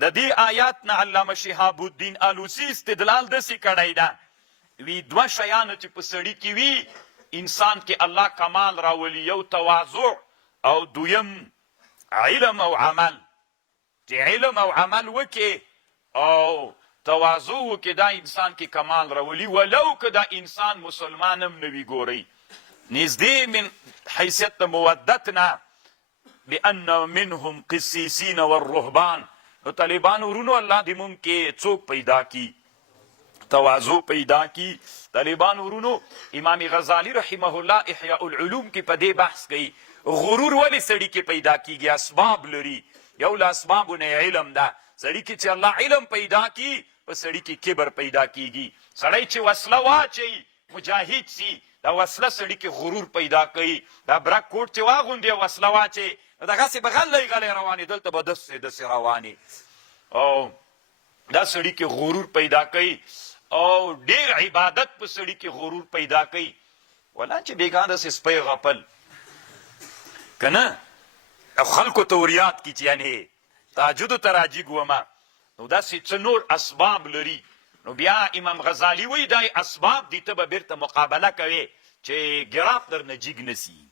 د دې آیات نه علامه شهاب الدین الوسی استدلال داسې کړی ده، وی دوه شیانو چې په سړي کې وي انسان کې الله کمال راولي، یو تواضع او دویم علم او عمل. چې علم او عمل وکې او تواضع وکې دا انسان کې کمال راولي، ولو که دا انسان مسلمان هم نه وي. ګورئ نږدې من حیثیت د مودت نه بأن منهم قسیسین والرهبان، نو طالبان ورونو الله دې مونږ کې څوک پیدا کی تواضع پیدا کی. طالبان ورونو امام غزالی رحمه الله احیاء العلوم کې په دې بحث کوي غرور ولې سړي کې پیدا کیږي. اسباب لري، یو له اسبابو نه علم ده. سړي کې چې الله علم پیدا کی په سړي کې کبر پیدا کیږي. سړی چې وسله واچي مجاهد سي، دا وسله سړي کې غرور پیدا کوي. دا برک کوټ چې واغوندي وسله واچي دغسې به غلی غلی روانې، دلته به داسې داسې روانې، او دا سړي کې غرور پیدا کوي. او ډېر عبادت په سړي کې غرور پیدا کوي. ولا چې بېګا داسې سپی غپل که نه خلکو ته وریاد کي چې یعنې تهجدو ته راجګ ومه، نو داسې څه نور اسباب لري. نو بیا امام غزالی وایي دا اسباب دي ته به بیرته مقابله کوې چې ګراف در نه جګ نسي.